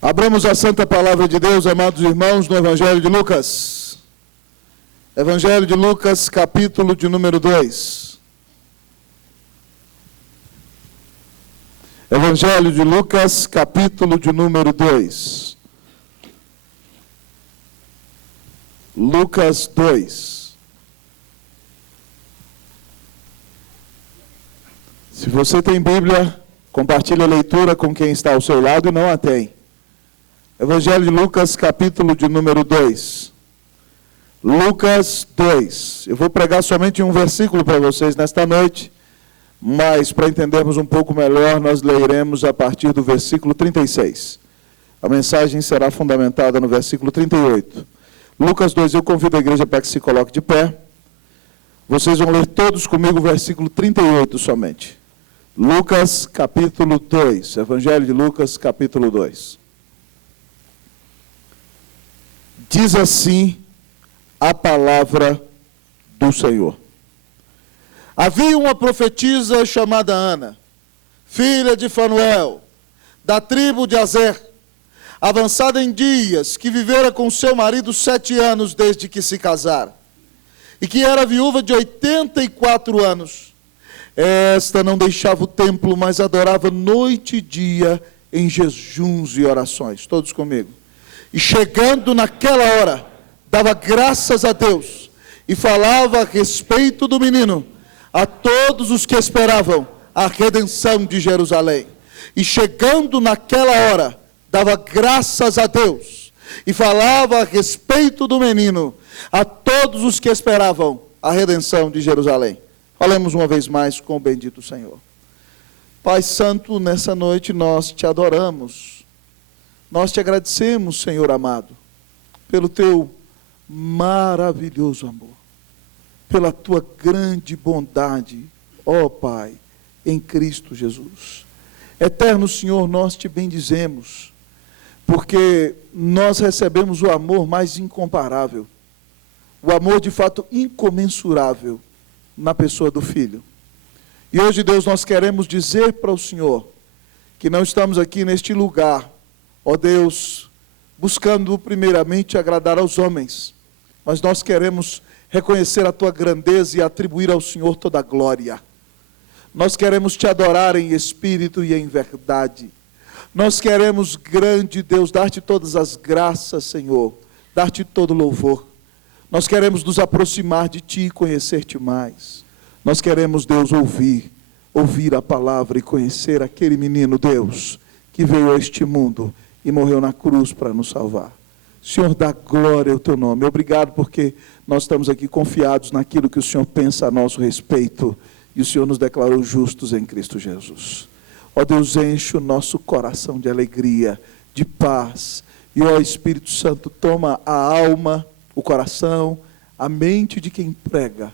Abramos a santa palavra de Deus, amados irmãos, no Evangelho de Lucas. Evangelho de Lucas, capítulo de número 2. Evangelho de Lucas, capítulo de número 2. Lucas 2. Se você tem Bíblia, compartilhe a leitura com quem está ao seu lado e não a tem. Evangelho de Lucas, capítulo de número 2. Lucas 2. Eu vou pregar somente um versículo para vocês nesta noite, mas para entendermos um pouco melhor, nós leremos a partir do versículo 36. A mensagem será fundamentada no versículo 38. Lucas 2, eu convido a igreja para que se coloque de pé. Vocês vão ler todos comigo o versículo 38 somente. Lucas, capítulo 2. Evangelho de Lucas, capítulo 2. Diz assim a palavra do Senhor. Havia uma profetisa chamada Ana, filha de Fanuel, da tribo de Azer, avançada em dias, que vivera com seu marido 7 anos desde que se casara, e que era viúva de 84 anos. Esta não deixava o templo, mas adorava noite e dia em jejuns e orações. Todos comigo. E chegando naquela hora, dava graças a Deus, e falava a respeito do menino a todos os que esperavam a redenção de Jerusalém. E chegando naquela hora, dava graças a Deus, e falava a respeito do menino a todos os que esperavam a redenção de Jerusalém. Falemos uma vez mais com o bendito Senhor. Pai Santo, nessa noite nós te adoramos. Nós te agradecemos, Senhor amado, pelo teu maravilhoso amor, pela tua grande bondade, ó Pai, em Cristo Jesus. Eterno Senhor, nós te bendizemos, porque nós recebemos o amor mais incomparável, o amor de fato incomensurável na pessoa do Filho. E hoje, Deus, nós queremos dizer para o Senhor que não estamos aqui neste lugar, ó Deus, buscando primeiramente agradar aos homens, mas nós queremos reconhecer a tua grandeza e atribuir ao Senhor toda a glória. Nós queremos te adorar em espírito e em verdade. Nós queremos, grande Deus, dar-te todas as graças, Senhor, dar-te todo louvor. Nós queremos nos aproximar de ti e conhecer-te mais. Nós queremos, Deus, ouvir a palavra e conhecer aquele menino, Deus, que veio a este mundo e morreu na cruz para nos salvar. Senhor, dá glória ao teu nome. Obrigado porque nós estamos aqui confiados naquilo que o Senhor pensa a nosso respeito, e o Senhor nos declarou justos em Cristo Jesus. Ó Deus, enche o nosso coração de alegria, de paz, e ó Espírito Santo, toma a alma, o coração, a mente de quem prega,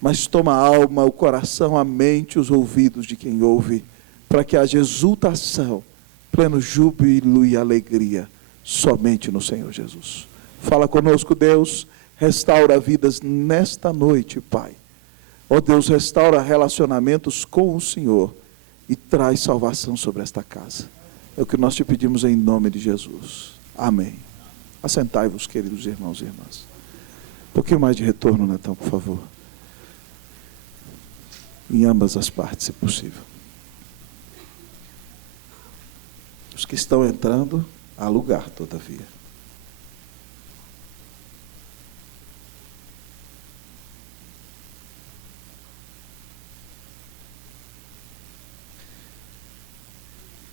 mas toma a alma, o coração, a mente, os ouvidos de quem ouve, para que haja exultação, pleno júbilo e alegria, somente no Senhor Jesus. Fala conosco, Deus, restaura vidas nesta noite, Pai. Ó Deus, restaura relacionamentos com o Senhor e traz salvação sobre esta casa. É o que nós te pedimos em nome de Jesus. Amém. Assentai-vos, queridos irmãos e irmãs. Um pouquinho mais de retorno, Netão, por favor. Em ambas as partes, se possível. Os que estão entrando, há lugar, todavia.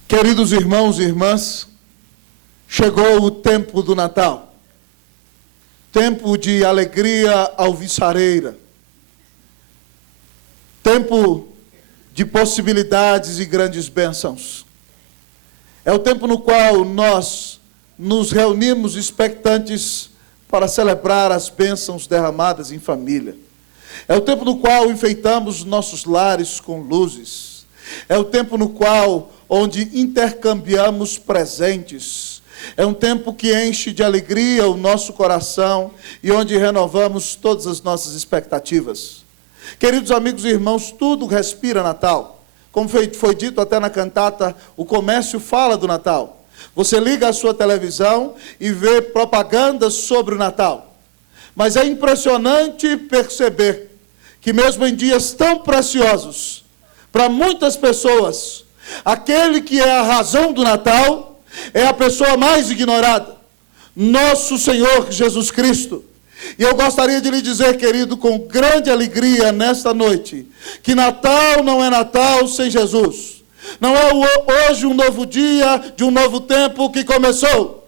Queridos irmãos e irmãs, chegou o tempo do Natal. Tempo de alegria alvissareira. Tempo de possibilidades e grandes bênçãos. É o tempo no qual nós nos reunimos expectantes para celebrar as bênçãos derramadas em família. É o tempo no qual enfeitamos nossos lares com luzes. É o tempo no qual, onde intercambiamos presentes. É um tempo que enche de alegria o nosso coração e onde renovamos todas as nossas expectativas. Queridos amigos e irmãos, tudo respira Natal. Como foi dito até na cantata, o comércio fala do Natal. Você liga a sua televisão e vê propagandas sobre o Natal. Mas é impressionante perceber que mesmo em dias tão preciosos, para muitas pessoas, aquele que é a razão do Natal é a pessoa mais ignorada, nosso Senhor Jesus Cristo. E eu gostaria de lhe dizer, querido, com grande alegria nesta noite, que Natal não é Natal sem Jesus. Não é hoje um novo dia de um novo tempo que começou.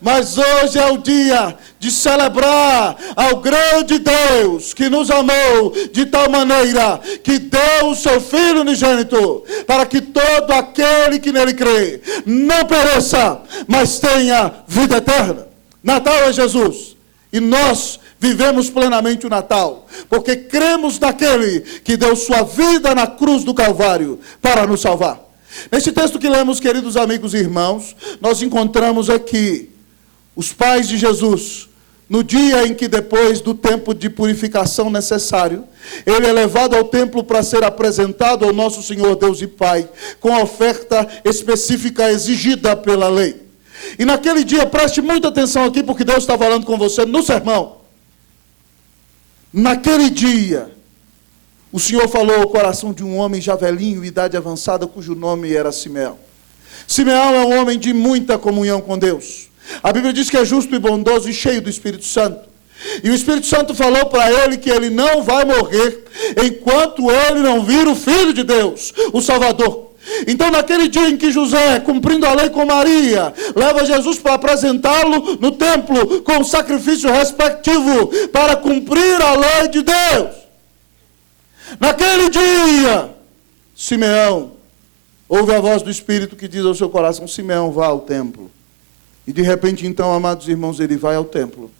Mas hoje é o dia de celebrar ao grande Deus que nos amou de tal maneira que deu o seu Filho unigênito para que todo aquele que nele crê não pereça, mas tenha vida eterna. Natal é Jesus e nós vivemos plenamente o Natal porque cremos naquele que deu sua vida na cruz do Calvário para nos salvar. Neste texto que lemos, queridos amigos e irmãos, nós encontramos aqui os pais de Jesus, no dia em que depois do tempo de purificação necessário, ele é levado ao templo para ser apresentado ao nosso Senhor Deus e Pai, com a oferta específica exigida pela lei. E naquele dia, preste muita atenção aqui, porque Deus está falando com você no sermão. Naquele dia, o Senhor falou ao coração de um homem já velhinho, idade avançada, cujo nome era Simeão. Simeão é um homem de muita comunhão com Deus. A Bíblia diz que é justo e bondoso e cheio do Espírito Santo. E o Espírito Santo falou para ele que ele não vai morrer enquanto ele não vir o Filho de Deus, o Salvador. Então, naquele dia em que José, cumprindo a lei com Maria, leva Jesus para apresentá-lo no templo com o sacrifício respectivo para cumprir a lei de Deus. Naquele dia, Simeão ouve a voz do Espírito que diz ao seu coração: Simeão, vá ao templo. E de repente, então, amados irmãos, ele vai ao templo.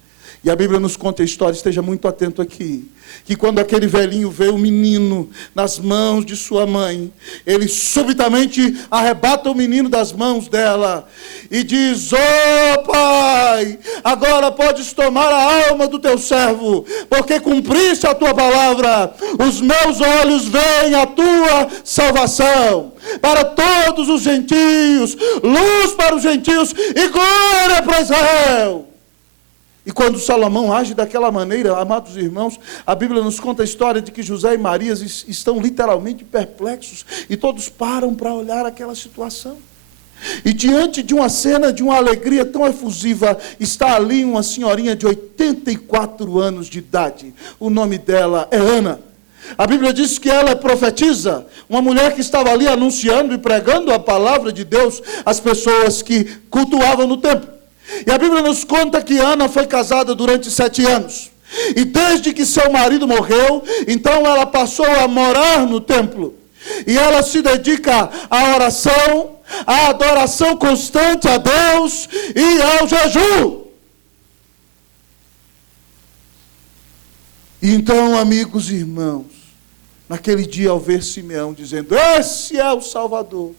E a Bíblia nos conta a história, esteja muito atento aqui, que quando aquele velhinho vê o menino nas mãos de sua mãe, ele subitamente arrebata o menino das mãos dela e diz: ó Pai, agora podes tomar a alma do teu servo, porque cumpriste a tua palavra, os meus olhos veem a tua salvação para todos os gentios, luz para os gentios e glória para Israel. E quando Salomão age daquela maneira, amados irmãos, a Bíblia nos conta a história de que José e Maria estão literalmente perplexos e todos param para olhar aquela situação. E diante de uma cena de uma alegria tão efusiva, está ali uma senhorinha de 84 anos de idade. O nome dela é Ana. A Bíblia diz que ela é profetisa, uma mulher que estava ali anunciando e pregando a palavra de Deus às pessoas que cultuavam no templo. E a Bíblia nos conta que Ana foi casada durante 7 anos. E desde que seu marido morreu, então ela passou a morar no templo. E ela se dedica à oração, à adoração constante a Deus e ao jejum. E então, amigos e irmãos, naquele dia ao ver Simeão dizendo: esse é o Salvador,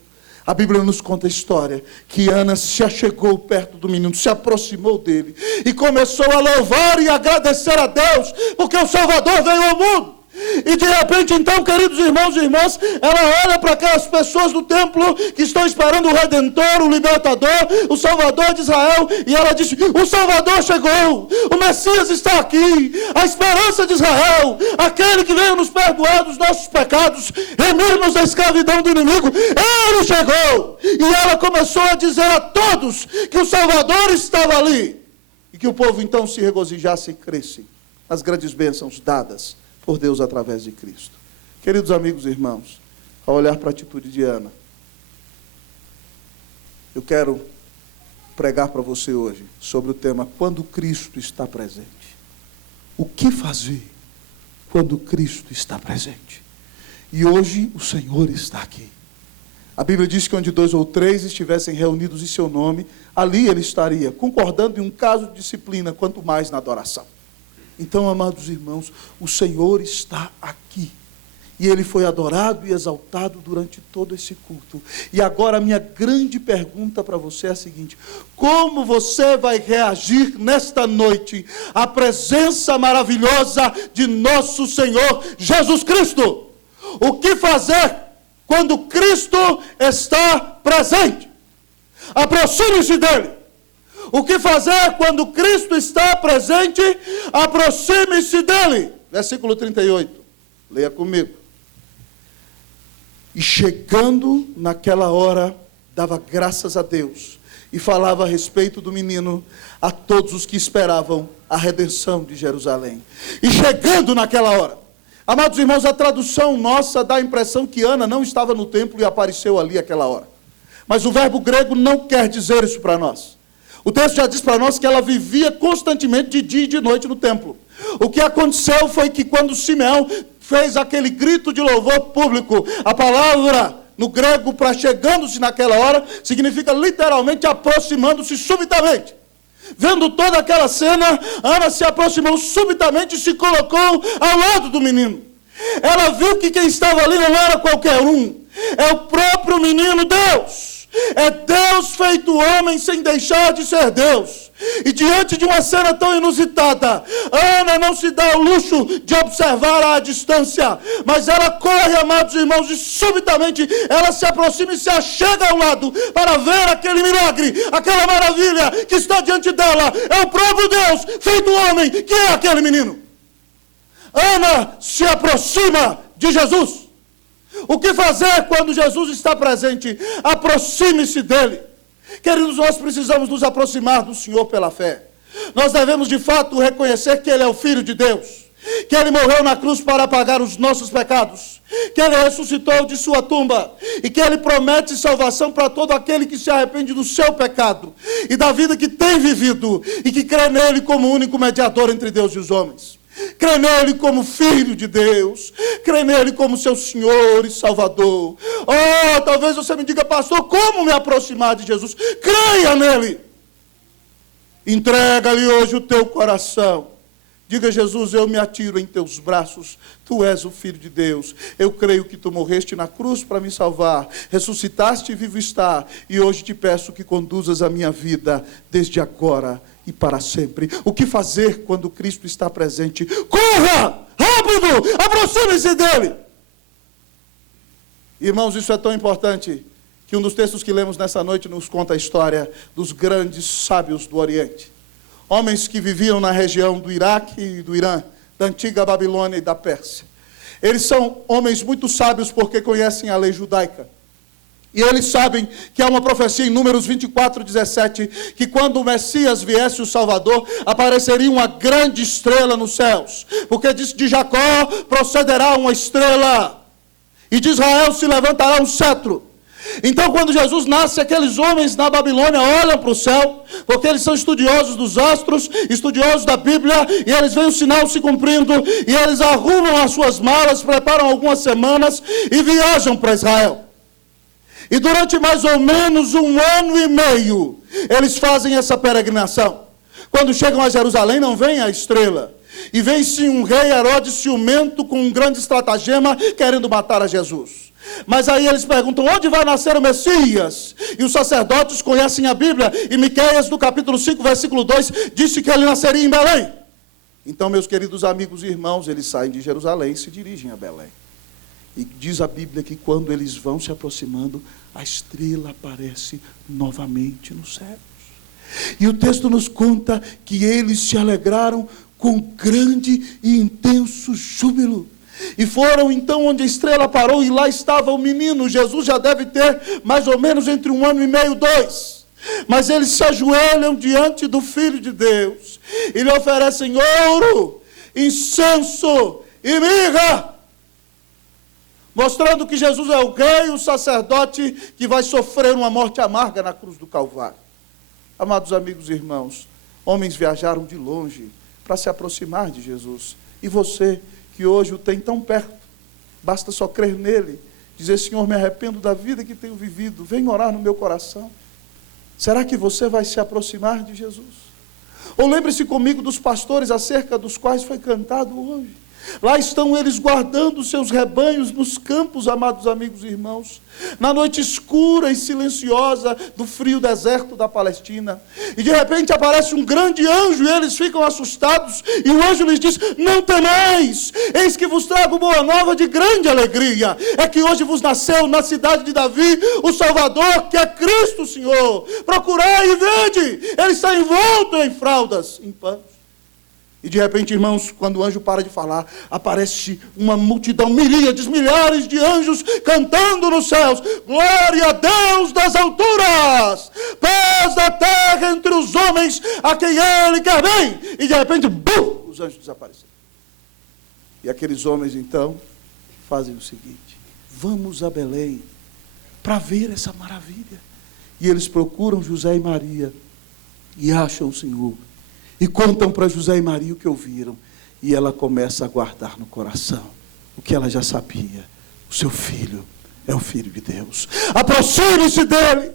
a Bíblia nos conta a história que Ana se achegou perto do menino, se aproximou dele e começou a louvar e agradecer a Deus, porque o Salvador veio ao mundo. E de repente, então, queridos irmãos e irmãs, ela olha para aquelas pessoas do templo que estão esperando o Redentor, o Libertador, o Salvador de Israel, e ela diz: o Salvador chegou, o Messias está aqui, a esperança de Israel, aquele que veio nos perdoar dos nossos pecados, remir-nos da escravidão do inimigo, ele chegou. E ela começou a dizer a todos que o Salvador estava ali, e que o povo então se regozijasse e cresce nas grandes bênçãos dadas por Deus através de Cristo. Queridos amigos e irmãos, ao olhar para a atitude de Ana, eu quero pregar para você hoje sobre o tema: quando Cristo está presente. O que fazer quando Cristo está presente? E hoje o Senhor está aqui. A Bíblia diz que onde 2 ou 3 estivessem reunidos em seu nome, ali ele estaria, concordando em um caso de disciplina, quanto mais na adoração. Então, amados irmãos, o Senhor está aqui. E ele foi adorado e exaltado durante todo esse culto. E agora a minha grande pergunta para você é a seguinte: como você vai reagir nesta noite à presença maravilhosa de nosso Senhor Jesus Cristo? O que fazer quando Cristo está presente? Aproxime-se dele. O que fazer quando Cristo está presente? Aproxime-se dele. Versículo 38. Leia comigo. E chegando naquela hora, dava graças a Deus e falava a respeito do menino a todos os que esperavam a redenção de Jerusalém. E chegando naquela hora. Amados irmãos, a tradução nossa dá a impressão que Ana não estava no templo e apareceu ali aquela hora. Mas o verbo grego não quer dizer isso para nós. O texto já diz para nós que ela vivia constantemente de dia e de noite no templo. O que aconteceu foi que quando Simeão fez aquele grito de louvor público, a palavra no grego para chegando-se naquela hora, significa literalmente aproximando-se subitamente. Vendo toda aquela cena, Ana se aproximou subitamente e se colocou ao lado do menino. Ela viu que quem estava ali não era qualquer um, é o próprio menino Deus. É Deus feito homem sem deixar de ser Deus. E diante de uma cena tão inusitada, Ana não se dá o luxo de observar à distância, mas ela corre, amados irmãos, e subitamente ela se aproxima e se achega ao lado para ver aquele milagre, aquela maravilha que está diante dela. É o próprio Deus feito homem, que é aquele menino. Ana se aproxima de Jesus. O que fazer quando Jesus está presente? Aproxime-se dele. Queridos, nós precisamos nos aproximar do Senhor pela fé. Nós devemos de fato reconhecer que Ele é o Filho de Deus, que Ele morreu na cruz para pagar os nossos pecados, que Ele ressuscitou de sua tumba e que Ele promete salvação para todo aquele que se arrepende do seu pecado e da vida que tem vivido e que crê nele como único mediador entre Deus e os homens. Crê nele como Filho de Deus, crê nele como seu Senhor e Salvador. Oh, talvez você me diga, pastor, como me aproximar de Jesus? Creia nele. Entrega-lhe hoje o teu coração. Diga, Jesus, eu me atiro em teus braços. Tu és o Filho de Deus. Eu creio que tu morreste na cruz para me salvar. Ressuscitaste e vivo está. E hoje te peço que conduzas a minha vida desde agora e para sempre. O que fazer quando Cristo está presente? Corra! Rápido! Aproxime-se dele! Irmãos, isso é tão importante que um dos textos que lemos nessa noite nos conta a história dos grandes sábios do Oriente. Homens que viviam na região do Iraque e do Irã, da antiga Babilônia e da Pérsia. Eles são homens muito sábios porque conhecem a lei judaica. E eles sabem que há uma profecia em Números 24:17, que quando o Messias viesse, o Salvador, apareceria uma grande estrela nos céus. Porque diz: de Jacó procederá uma estrela, e de Israel se levantará um cetro. Então, quando Jesus nasce, aqueles homens na Babilônia olham para o céu, porque eles são estudiosos dos astros, estudiosos da Bíblia, e eles veem o sinal se cumprindo, e eles arrumam as suas malas, preparam algumas semanas e viajam para Israel. E durante mais ou menos 1 ano e meio, eles fazem essa peregrinação. Quando chegam a Jerusalém, não vem a estrela, e vem sim um rei Herodes ciumento com um grande estratagema, querendo matar a Jesus. Mas aí eles perguntam: onde vai nascer o Messias? E os sacerdotes conhecem a Bíblia, e Miqueias, no capítulo 5, versículo 2, disse que ele nasceria em Belém. Então, meus queridos amigos e irmãos, eles saem de Jerusalém e se dirigem a Belém. E diz a Bíblia que quando eles vão se aproximando, a estrela aparece novamente nos céus. E o texto nos conta que eles se alegraram com grande e intenso júbilo. E foram então onde a estrela parou, e lá estava o menino. Jesus já deve ter mais ou menos entre 1 ano e meio, 2. Mas eles se ajoelham diante do Filho de Deus e lhe oferecem ouro, incenso e mirra, mostrando que Jesus é o rei, o sacerdote que vai sofrer uma morte amarga na cruz do Calvário. Amados amigos e irmãos, homens viajaram de longe para se aproximar de Jesus. E você, que hoje o tem tão perto, basta só crer nele, dizer: Senhor, me arrependo da vida que tenho vivido, vem orar no meu coração. Será que você vai se aproximar de Jesus? Ou lembre-se comigo dos pastores acerca dos quais foi cantado hoje. Lá estão eles guardando seus rebanhos nos campos, amados amigos e irmãos, na noite escura e silenciosa do frio deserto da Palestina. E de repente aparece um grande anjo e eles ficam assustados. E o anjo lhes diz: não temais, eis que vos trago boa nova de grande alegria. É que hoje vos nasceu na cidade de Davi o Salvador, que é Cristo o Senhor. Procurai e vede, ele está envolto em fraldas, em panos. E de repente, irmãos, quando o anjo para de falar, aparece uma multidão, miríades, milhares de anjos cantando nos céus: glória a Deus das alturas, paz da terra entre os homens a quem ele quer bem. E de repente, bum, os anjos desapareceram. E aqueles homens então fazem o seguinte: vamos a Belém para ver essa maravilha. E eles procuram José e Maria e acham o Senhor. E contam para José e Maria o que ouviram. E ela começa a guardar no coração o que ela já sabia: o seu filho é o Filho de Deus. Aproxime-se dele.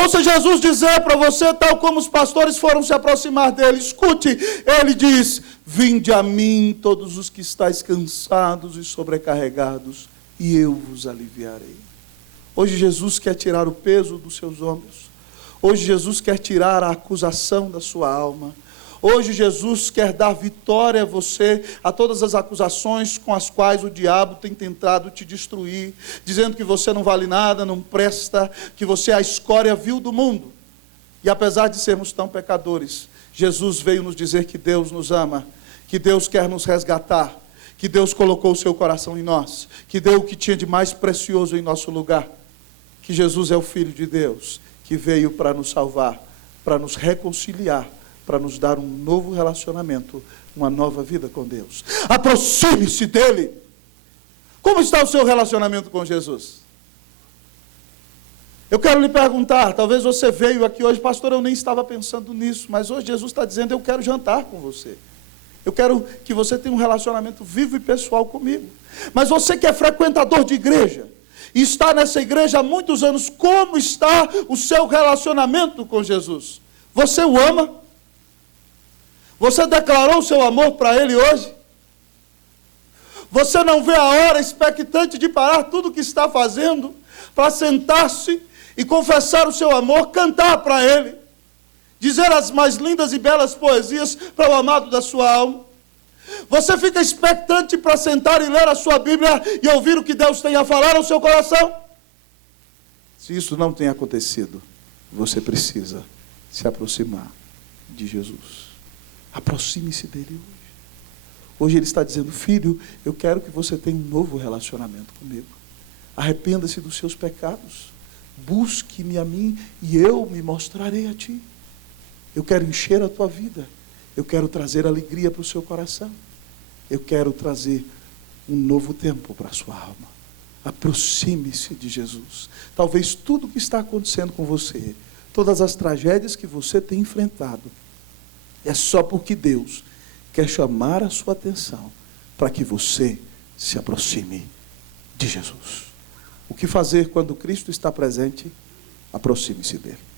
Ouça Jesus dizer para você, tal como os pastores foram se aproximar dele. Escute, ele diz: vinde a mim todos os que estáis cansados e sobrecarregados, e eu vos aliviarei. Hoje Jesus quer tirar o peso dos seus ombros. Hoje Jesus quer tirar a acusação da sua alma. Hoje Jesus quer dar vitória a você, a todas as acusações com as quais o diabo tem tentado te destruir, dizendo que você não vale nada, não presta, que você é a escória vil do mundo. E apesar de sermos tão pecadores, Jesus veio nos dizer que Deus nos ama, que Deus quer nos resgatar, que Deus colocou o seu coração em nós, que deu o que tinha de mais precioso em nosso lugar, que Jesus é o Filho de Deus, que veio para nos salvar, para nos reconciliar, para nos dar um novo relacionamento, uma nova vida com Deus. Aproxime-se dele. Como está o seu relacionamento com Jesus? Eu quero lhe perguntar, talvez você veio aqui hoje: pastor, eu nem estava pensando nisso, mas hoje Jesus está dizendo: eu quero jantar com você. Eu quero que você tenha um relacionamento vivo e pessoal comigo. Mas você que é frequentador de igreja, e está nessa igreja há muitos anos, como está o seu relacionamento com Jesus? Você o ama? Você declarou o seu amor para ele hoje? Você não vê a hora expectante de parar tudo o que está fazendo para sentar-se e confessar o seu amor, cantar para ele, dizer as mais lindas e belas poesias para o amado da sua alma? Você fica expectante para sentar e ler a sua Bíblia e ouvir o que Deus tem a falar ao seu coração? Se isso não tem acontecido, você precisa se aproximar de Jesus. Aproxime-se dele hoje. Hoje ele está dizendo: filho, eu quero que você tenha um novo relacionamento comigo. Arrependa-se dos seus pecados. Busque-me a mim e eu me mostrarei a ti. Eu quero encher a tua vida. Eu quero trazer alegria para o seu coração. Eu quero trazer um novo tempo para a sua alma. Aproxime-se de Jesus. Talvez tudo o que está acontecendo com você, todas as tragédias que você tem enfrentado, é só porque Deus quer chamar a sua atenção para que você se aproxime de Jesus. O que fazer quando Cristo está presente? Aproxime-se dele.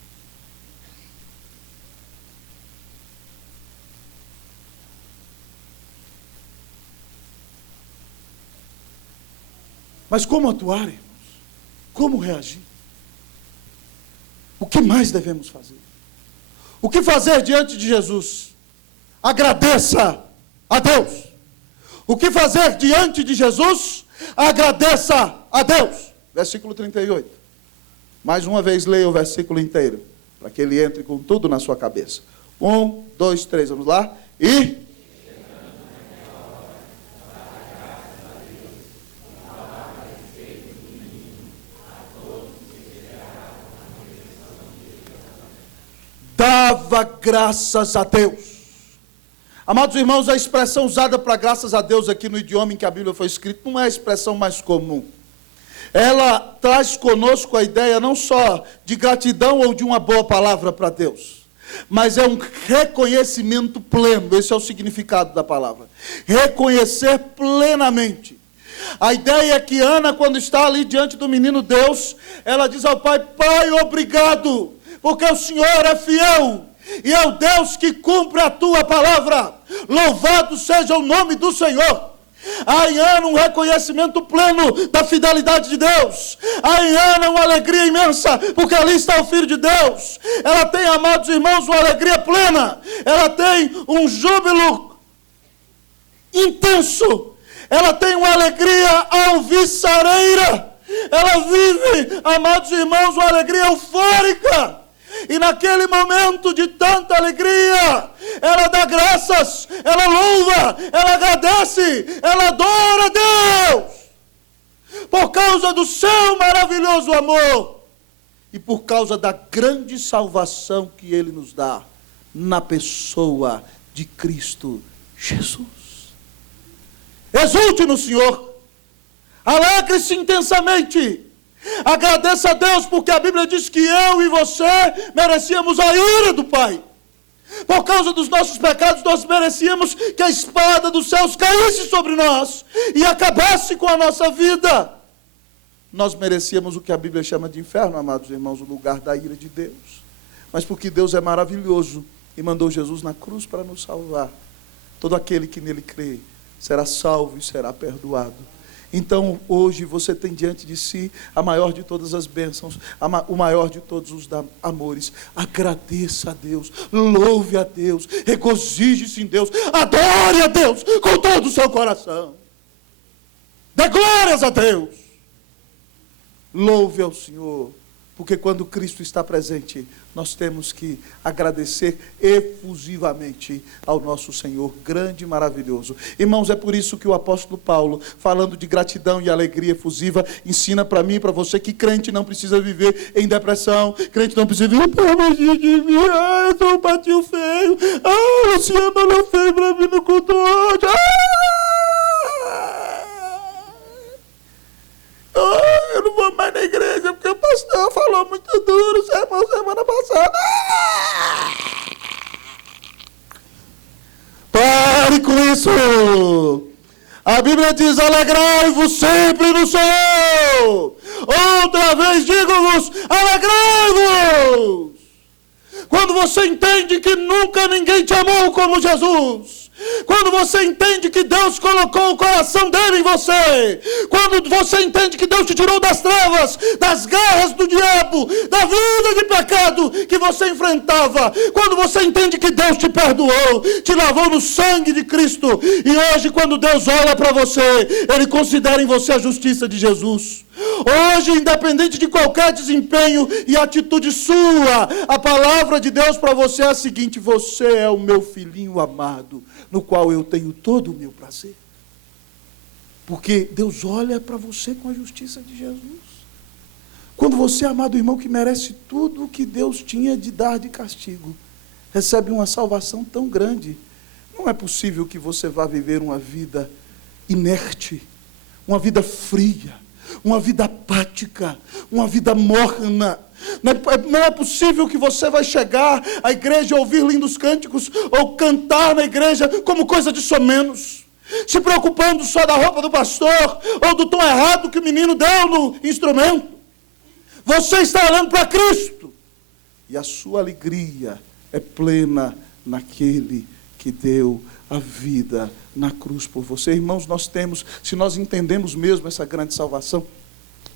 Mas como atuar, irmãos? Como reagir? O que mais devemos fazer? O que fazer diante de Jesus? Agradeça a Deus. O que fazer diante de Jesus? Agradeça a Deus. Versículo 38. Mais uma vez leia o versículo inteiro, para que ele entre com tudo na sua cabeça. 1, 2, 3, vamos lá. E... dava graças a Deus. Amados irmãos, a expressão usada para graças a Deus aqui no idioma em que a Bíblia foi escrita não é a expressão mais comum. Ela traz conosco a ideia não só de gratidão ou de uma boa palavra para Deus, mas é um reconhecimento pleno. Esse é o significado da palavra. Reconhecer plenamente. A ideia é que Ana, quando está ali diante do menino Deus, ela diz ao pai: pai, obrigado, porque o Senhor é fiel e é o Deus que cumpre a tua palavra. Louvado seja o nome do Senhor. Há em Ana um reconhecimento pleno da fidelidade de Deus. Há em Ana uma alegria imensa, porque ali está o Filho de Deus. Ela tem, amados irmãos, uma alegria plena. Ela tem um júbilo intenso. Ela tem uma alegria alvissareira. Ela vive, amados irmãos, uma alegria eufórica. E naquele momento de tanta alegria, ela dá graças, ela louva, ela agradece, ela adora a Deus, por causa do seu maravilhoso amor, e por causa da grande salvação que Ele nos dá, na pessoa de Cristo Jesus. Exulte no Senhor, alegre-se intensamente, agradeça a Deus, porque a Bíblia diz que eu e você merecíamos a ira do Pai. Por causa dos nossos pecados, nós merecíamos que a espada dos céus caísse sobre nós e acabasse com a nossa vida. Nós merecíamos o que a Bíblia chama de inferno, amados irmãos, o lugar da ira de Deus. Mas porque Deus é maravilhoso e mandou Jesus na cruz para nos salvar, todo aquele que nele crê será salvo e será perdoado. Então, hoje, você tem diante de si a maior de todas as bênçãos, o maior de todos os amores. Agradeça a Deus, louve a Deus, regozije-se em Deus, adore a Deus com todo o seu coração. Dê glórias a Deus. Louve ao Senhor, porque quando Cristo está presente, nós temos que agradecer efusivamente ao nosso Senhor, grande e maravilhoso. Irmãos, é por isso que o apóstolo Paulo, falando de gratidão e alegria efusiva, ensina para mim e para você que crente não precisa viver em depressão, crente não precisa viver, eu sou um patinho feio, Luciano olhou feio para mim no culto hoje, eu não vou mais na igreja porque o pastor falou muito duro semana passada. Pare com isso. A Bíblia diz: alegrai-vos sempre no Senhor. Outra vez digo-vos, alegrai-vos. Quando você entende que nunca ninguém te amou como Jesus, quando você entende que Deus colocou o coração dele em você, quando você entende que Deus te tirou das trevas, das garras do diabo, da vida de pecado que você enfrentava, quando você entende que Deus te perdoou, te lavou no sangue de Cristo, e hoje quando Deus olha para você, Ele considera em você a justiça de Jesus. Hoje, independente de qualquer desempenho e atitude sua, a palavra de Deus para você é a seguinte: você é o meu filhinho amado, no qual eu tenho todo o meu prazer. Porque Deus olha para você com a justiça de Jesus. Quando você, amado irmão, que merece tudo o que Deus tinha de dar de castigo, recebe uma salvação tão grande, não é possível que você vá viver uma vida inerte, uma vida fria, uma vida apática, uma vida morna. Não é possível que você vai chegar à igreja, ouvir lindos cânticos, ou cantar na igreja como coisa de somenos, se preocupando só da roupa do pastor, ou do tom errado que o menino deu no instrumento. Você está olhando para Cristo, e a sua alegria é plena naquele que deu a vida na cruz por você. Irmãos, nós temos, se nós entendemos mesmo essa grande salvação,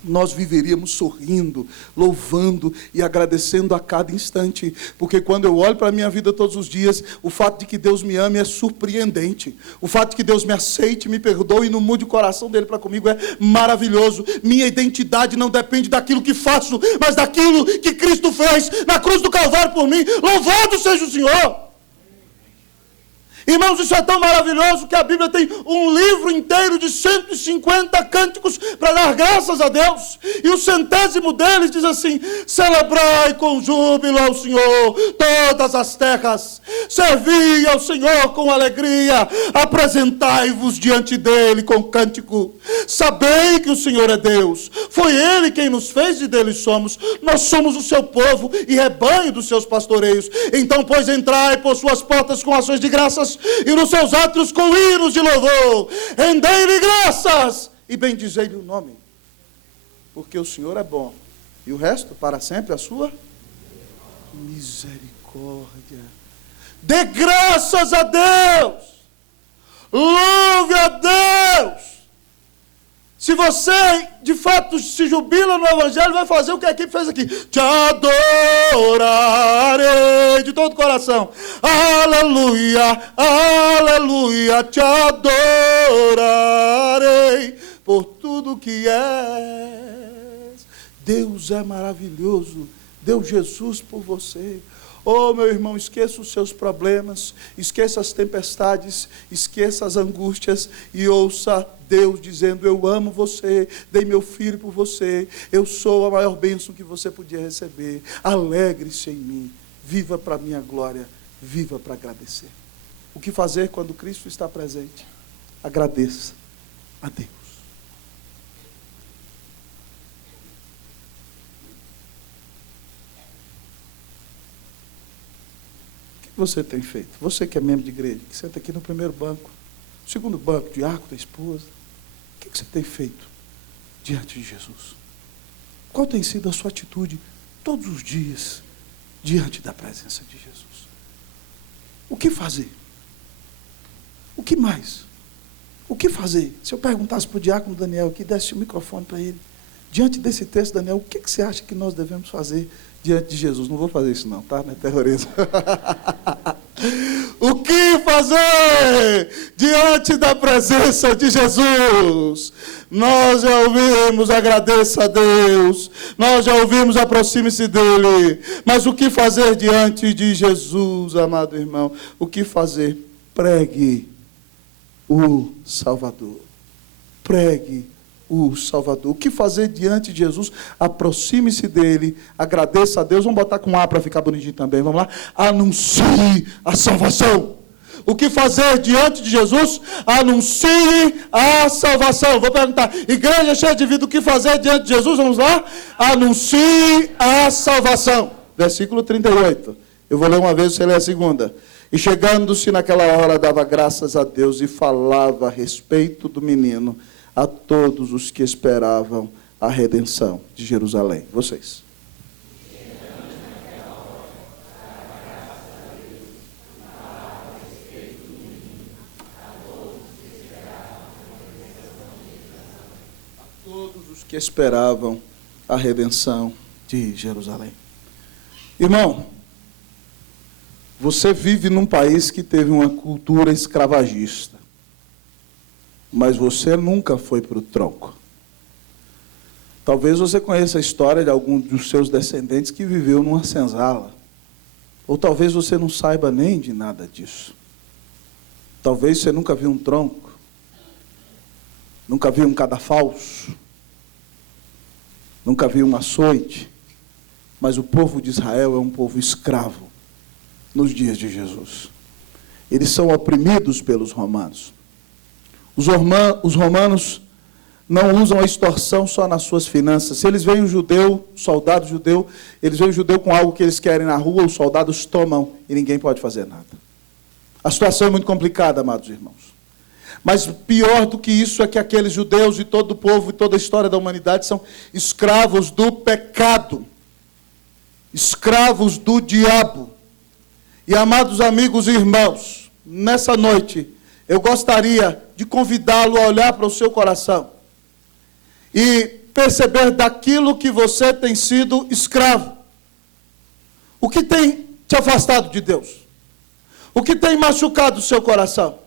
nós viveríamos sorrindo, louvando e agradecendo a cada instante, porque quando eu olho para a minha vida todos os dias, o fato de que Deus me ame é surpreendente, o fato de que Deus me aceite, me perdoe e não mude o coração dele para comigo é maravilhoso. Minha identidade não depende daquilo que faço, mas daquilo que Cristo fez na cruz do Calvário por mim. Louvado seja o Senhor! Irmãos, isso é tão maravilhoso que a Bíblia tem um livro inteiro de 150 cânticos para dar graças a Deus. E o 100º deles diz assim: celebrai com júbilo ao Senhor todas as terras, servi ao Senhor com alegria, apresentai-vos diante dele com cântico. Sabei que o Senhor é Deus, foi Ele quem nos fez e dele somos. Nós somos o seu povo e rebanho dos seus pastoreios. Então, pois, entrai por suas portas com ações de graças e nos seus átrios com hinos de louvor. Rendei-lhe graças e bendizei-lhe o nome, porque o Senhor é bom, e o resto para sempre a sua misericórdia. Dê graças a Deus. Louve a Deus. Se você, de fato, se jubila no Evangelho, vai fazer o que a equipe fez aqui. Te adorarei de todo o coração. Aleluia, aleluia, te adorarei por tudo que és. Deus é maravilhoso. Deu Jesus por você. Oh, meu irmão, esqueça os seus problemas, esqueça as tempestades, esqueça as angústias e ouça Deus dizendo: eu amo você, dei meu filho por você, eu sou a maior bênção que você podia receber. Alegre-se em mim, viva para a minha glória, viva para agradecer. O que fazer quando Cristo está presente? Agradeça a Deus. Você tem feito? Você que é membro de igreja, que senta aqui no primeiro banco, segundo banco, diácono, da esposa, o que você tem feito diante de Jesus? Qual tem sido a sua atitude todos os dias diante da presença de Jesus? O que fazer? O que mais? O que fazer? Se eu perguntasse para o diácono Daniel aqui, desse o microfone para ele, diante desse texto, Daniel, o que você acha que nós devemos fazer diante de Jesus? Não vou fazer isso não, tá? Não é terrorismo. O que fazer diante da presença de Jesus? Nós já ouvimos, agradeça a Deus. Nós já ouvimos, aproxime-se dEle. Mas o que fazer diante de Jesus, amado irmão? O que fazer? Pregue o Salvador. Pregue o Salvador. O que fazer diante de Jesus? Aproxime-se dele, agradeça a Deus. Vamos botar com A para ficar bonitinho também, vamos lá. Anuncie a salvação. O que fazer diante de Jesus? Anuncie a salvação. Vou perguntar, igreja cheia de vida, o que fazer diante de Jesus? Vamos lá? Anuncie a salvação. Versículo 38. Eu vou ler uma vez, você lê a segunda. E chegando-se naquela hora, dava graças a Deus e falava a respeito do menino a todos os que esperavam a redenção de Jerusalém. Vocês. A todos os que esperavam a redenção de Jerusalém. Irmão, você vive num país que teve uma cultura escravagista. Mas você nunca foi para o tronco. Talvez você conheça a história de algum dos seus descendentes que viveu numa senzala. Ou talvez você não saiba nem de nada disso. Talvez você nunca viu um tronco. Nunca viu um cadafalso. Nunca viu um açoite. Mas o povo de Israel é um povo escravo nos dias de Jesus. Eles são oprimidos pelos romanos. Os romanos não usam a extorsão só nas suas finanças. Se eles veem um judeu, soldado judeu, eles veem um judeu com algo que eles querem na rua, os soldados tomam e ninguém pode fazer nada. A situação é muito complicada, amados irmãos. Mas pior do que isso é que aqueles judeus e todo o povo e toda a história da humanidade são escravos do pecado. Escravos do diabo. E, amados amigos e irmãos, nessa noite, eu gostaria de convidá-lo a olhar para o seu coração e perceber daquilo que você tem sido escravo. O que tem te afastado de Deus? O que tem machucado o seu coração?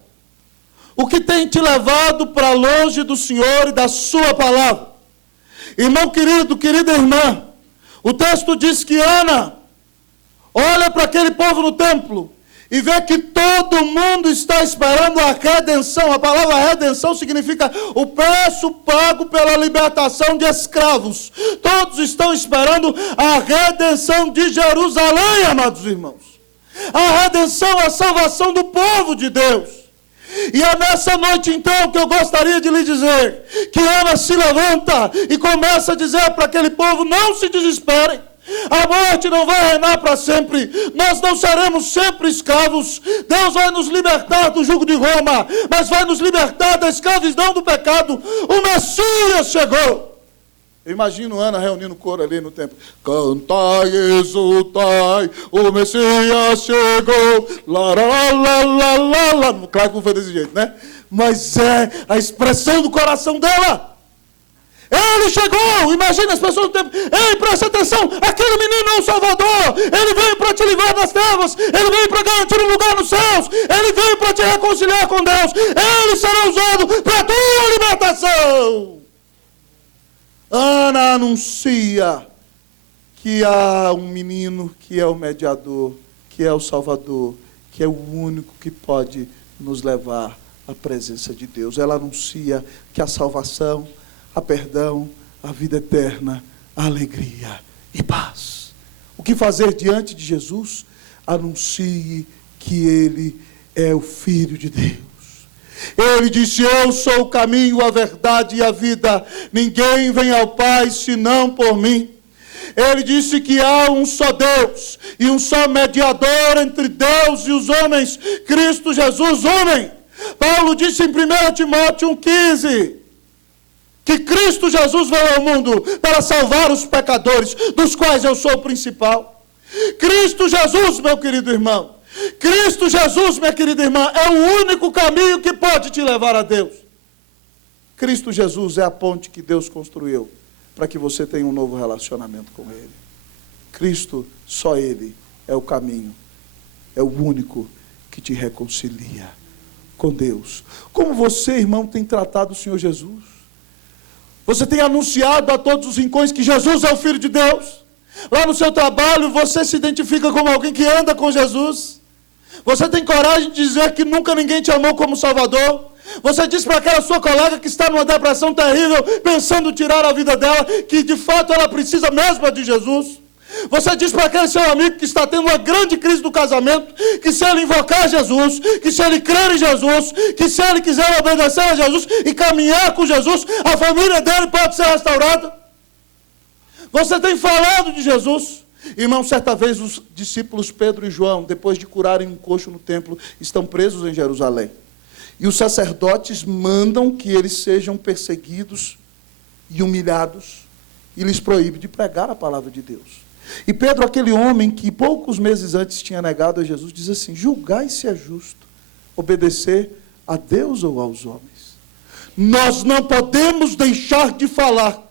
O que tem te levado para longe do Senhor e da sua palavra? Irmão querido, querida irmã, o texto diz que Ana olha para aquele povo no templo e vê que todo mundo está esperando a redenção. A palavra redenção significa o preço pago pela libertação de escravos. Todos estão esperando a redenção de Jerusalém, amados irmãos. A redenção, a salvação do povo de Deus. E é nessa noite, então, que eu gostaria de lhe dizer que Ana se levanta e começa a dizer para aquele povo: não se desesperem. A morte não vai reinar para sempre. Nós não seremos sempre escravos. Deus vai nos libertar do jugo de Roma, mas vai nos libertar da escravidão do pecado. O Messias chegou. Eu imagino Ana reunindo o coro ali no templo. Cantai, exultai, o Messias chegou. Lá, lá, lá, lá, lá, lá. Claro que não foi desse jeito, né? Mas é a expressão do coração dela. Ele chegou, imagina as pessoas do tempo. Ei, presta atenção, aquele menino é um salvador. Ele veio para te livrar das trevas. Ele veio para garantir um lugar nos céus. Ele veio para te reconciliar com Deus. Ele será usado para a tua libertação. Ana anuncia que há um menino que é o mediador, que é o salvador, que é o único que pode nos levar à presença de Deus. Ela anuncia que a salvação, a perdão, a vida eterna, a alegria e paz. O que fazer diante de Jesus? Anuncie que Ele é o Filho de Deus. Ele disse, eu sou o caminho, a verdade e a vida. Ninguém vem ao Pai senão por mim. Ele disse que há um só Deus e um só mediador entre Deus e os homens, Cristo Jesus, homem. Paulo disse em 1 Timóteo 1,15, que Cristo Jesus veio ao mundo para salvar os pecadores, dos quais eu sou o principal. Cristo Jesus, meu querido irmão, Cristo Jesus, minha querida irmã, é o único caminho que pode te levar a Deus. Cristo Jesus é a ponte que Deus construiu para que você tenha um novo relacionamento com Ele. Cristo, só Ele é o caminho, é o único que te reconcilia com Deus. Como você, irmão, tem tratado o Senhor Jesus? Você tem anunciado a todos os rincões que Jesus é o Filho de Deus? Lá no seu trabalho, você se identifica como alguém que anda com Jesus? Você tem coragem de dizer que nunca ninguém te amou como Salvador? Você diz para aquela sua colega que está numa depressão terrível, pensando em tirar a vida dela, que de fato ela precisa mesmo de Jesus? Você diz para aquele seu amigo que está tendo uma grande crise do casamento, que se ele invocar Jesus, que se ele crer em Jesus, que se ele quiser obedecer a Jesus e caminhar com Jesus, a família dele pode ser restaurada? Você tem falado de Jesus? Irmão, certa vez os discípulos Pedro e João, depois de curarem um coxo no templo, estão presos em Jerusalém. E os sacerdotes mandam que eles sejam perseguidos e humilhados, e lhes proíbe de pregar a palavra de Deus. E Pedro, aquele homem que poucos meses antes tinha negado a Jesus, diz assim, julgai se é justo obedecer a Deus ou aos homens. Nós não podemos deixar de falar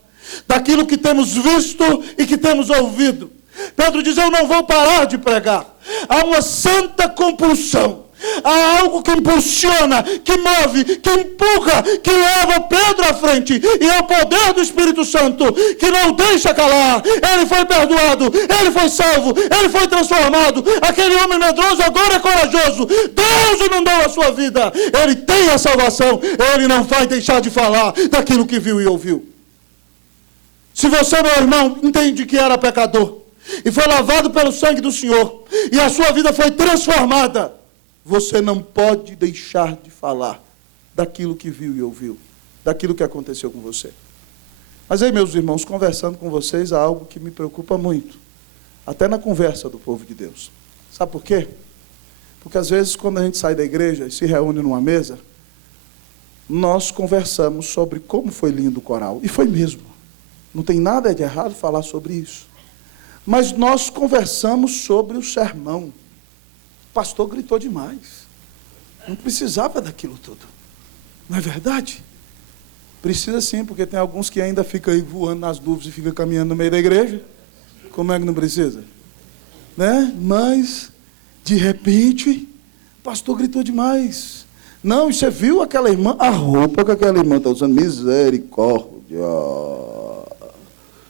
daquilo que temos visto e que temos ouvido. Pedro diz, eu não vou parar de pregar. Há uma santa compulsão. Há algo que impulsiona, que move, que empurra, que leva Pedro à frente. E é o poder do Espírito Santo que não o deixa calar. Ele foi perdoado, ele foi salvo, ele foi transformado. Aquele homem medroso agora é corajoso. Deus inundou a sua vida. Ele tem a salvação. Ele não vai deixar de falar daquilo que viu e ouviu. Se você, meu irmão, entende que era pecador e foi lavado pelo sangue do Senhor e a sua vida foi transformada, você não pode deixar de falar daquilo que viu e ouviu, daquilo que aconteceu com você. Mas aí, meus irmãos, conversando com vocês, há algo que me preocupa muito, até na conversa do povo de Deus. Sabe por quê? Porque às vezes, quando a gente sai da igreja e se reúne numa mesa, nós conversamos sobre como foi lindo o coral. E foi mesmo. Não tem nada de errado falar sobre isso. Mas nós conversamos sobre o sermão. O pastor gritou demais. Não precisava daquilo tudo. Não é verdade? Precisa sim, porque tem alguns que ainda ficam aí voando nas nuvens e ficam caminhando no meio da igreja. Como é que não precisa? Né? Mas, de repente, o pastor gritou demais. Não, e você viu aquela irmã? A roupa que aquela irmã está usando? Misericórdia.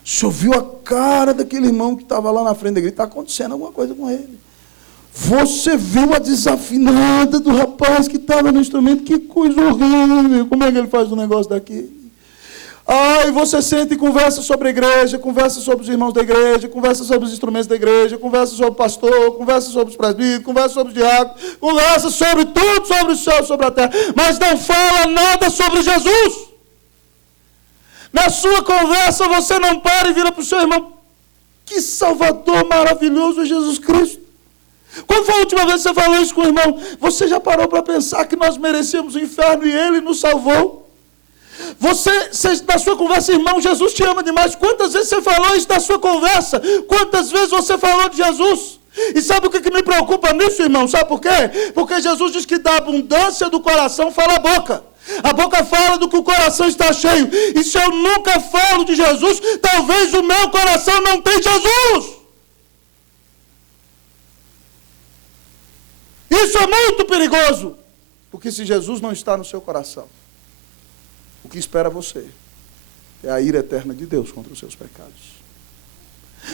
O senhor viu a cara daquele irmão que estava lá na frente da igreja? Está acontecendo alguma coisa com ele. Você viu a desafinada do rapaz que estava no instrumento? Que coisa horrível. Como é que ele faz um negócio daqui? Aí você senta e conversa sobre a igreja, conversa sobre os irmãos da igreja, conversa sobre os instrumentos da igreja, conversa sobre o pastor, conversa sobre os presbíteros, conversa sobre os diáconos, conversa sobre tudo, sobre o céu, sobre a terra, mas não fala nada sobre Jesus. Na sua conversa você não para e vira para o seu irmão, que Salvador maravilhoso é Jesus Cristo. Quando foi a última vez que você falou isso com o irmão? Você já parou para pensar que nós merecíamos o inferno e Ele nos salvou? Na sua conversa, irmão, Jesus te ama demais. Quantas vezes você falou isso na sua conversa? Quantas vezes você falou de Jesus? E sabe o que me preocupa nisso, irmão? Sabe por quê? Porque Jesus diz que da abundância do coração fala a boca. A boca fala do que o coração está cheio. E se eu nunca falo de Jesus, talvez o meu coração não tenha Jesus. Isso é muito perigoso. Porque se Jesus não está no seu coração, o que espera você é a ira eterna de Deus contra os seus pecados.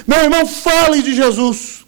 Meu irmão, fale de Jesus.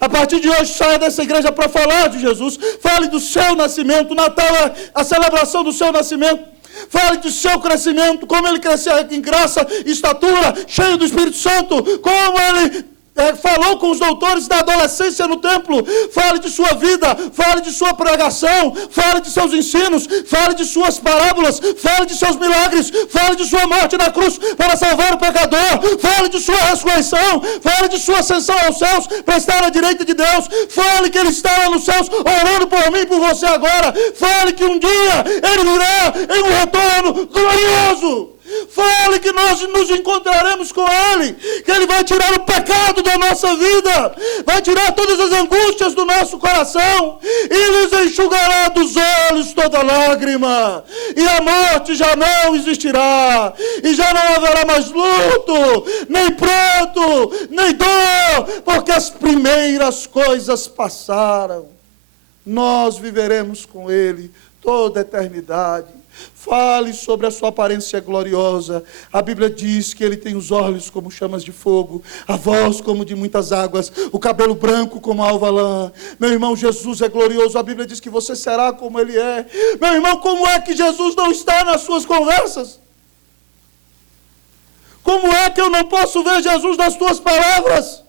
A partir de hoje, saia dessa igreja para falar de Jesus. Fale do seu nascimento. Natal é a celebração do seu nascimento. Fale do seu crescimento, como ele cresceu em graça e estatura, cheio do Espírito Santo, como ele falou com os doutores da adolescência no templo. Fale de sua vida, fale de sua pregação, fale de seus ensinos, fale de suas parábolas, fale de seus milagres, fale de sua morte na cruz para salvar o pecador, fale de sua ressurreição, fale de sua ascensão aos céus para estar à direita de Deus, fale que ele está lá nos céus orando por mim e por você agora, fale que um dia ele virá em um retorno glorioso. Fale que nós nos encontraremos com Ele, que Ele vai tirar o pecado da nossa vida, vai tirar todas as angústias do nosso coração, e nos enxugará dos olhos toda lágrima, e a morte já não existirá, e já não haverá mais luto, nem pranto, nem dor, porque as primeiras coisas passaram. Nós viveremos com Ele toda a eternidade. Fale sobre a sua aparência gloriosa. A Bíblia diz que ele tem os olhos como chamas de fogo, a voz como de muitas águas, o cabelo branco como a alva lã. Meu irmão, Jesus é glorioso. A Bíblia diz que você será como ele é. Meu irmão, como é que Jesus não está nas suas conversas? Como é que eu não posso ver Jesus nas tuas palavras?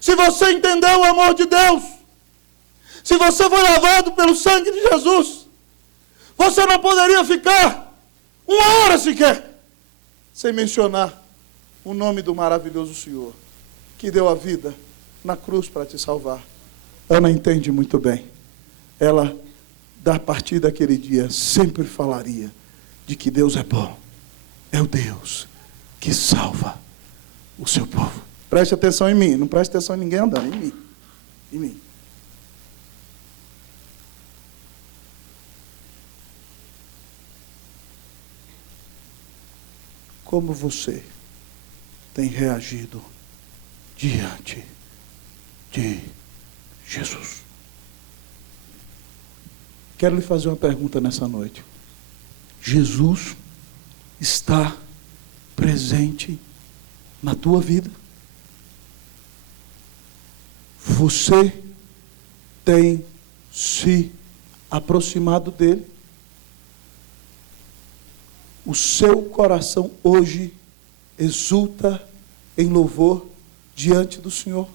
Se você entendeu o amor de Deus, se você foi lavado pelo sangue de Jesus, você não poderia ficar uma hora sequer sem mencionar o nome do maravilhoso Senhor que deu a vida na cruz para te salvar. Ana entende muito bem. Ela, a partir daquele dia, sempre falaria de que Deus é bom. É o Deus que salva o seu povo. Preste atenção em mim. Não preste atenção em ninguém andando. Em mim. Em mim. Como você tem reagido diante de Jesus? Quero lhe fazer uma pergunta nessa noite. Jesus está presente na tua vida? Você tem se aproximado dele? O seu coração hoje exulta em louvor diante do Senhor?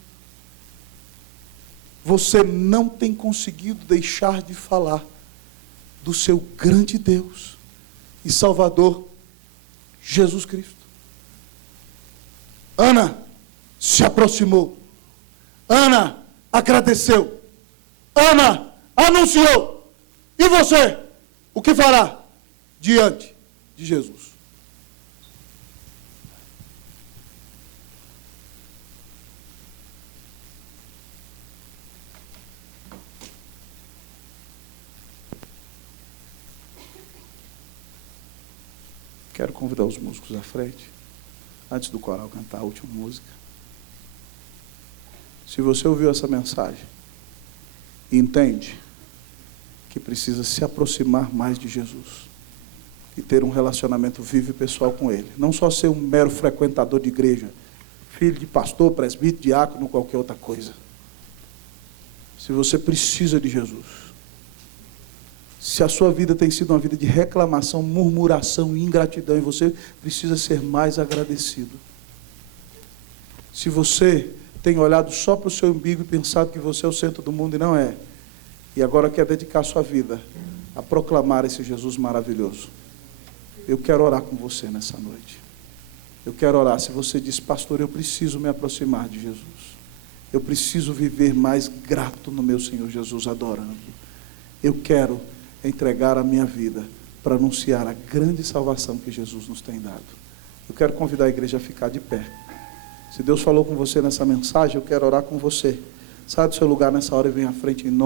Você não tem conseguido deixar de falar do seu grande Deus e Salvador, Jesus Cristo. Ana se aproximou. Ana agradeceu. Ana anunciou. E você, o que fará diante de Jesus? Quero convidar os músicos à frente, antes do coral cantar a última música. Se você ouviu essa mensagem e entende que precisa se aproximar mais de Jesus e ter um relacionamento vivo e pessoal com Ele, não só ser um mero frequentador de igreja, filho de pastor, presbítero, diácono ou qualquer outra coisa. Se você precisa de Jesus, se a sua vida tem sido uma vida de reclamação, murmuração e ingratidão, e você precisa ser mais agradecido. Se você tem olhado só para o seu umbigo e pensado que você é o centro do mundo e não é, e agora quer dedicar a sua vida a proclamar esse Jesus maravilhoso, eu quero orar com você nessa noite. Eu quero orar. Se você diz, pastor, eu preciso me aproximar de Jesus, eu preciso viver mais grato no meu Senhor Jesus, adorando, eu quero entregar a minha vida para anunciar a grande salvação que Jesus nos tem dado. Eu quero convidar a igreja a ficar de pé. Se Deus falou com você nessa mensagem, eu quero orar com você. Sai do seu lugar nessa hora e vem à frente em nome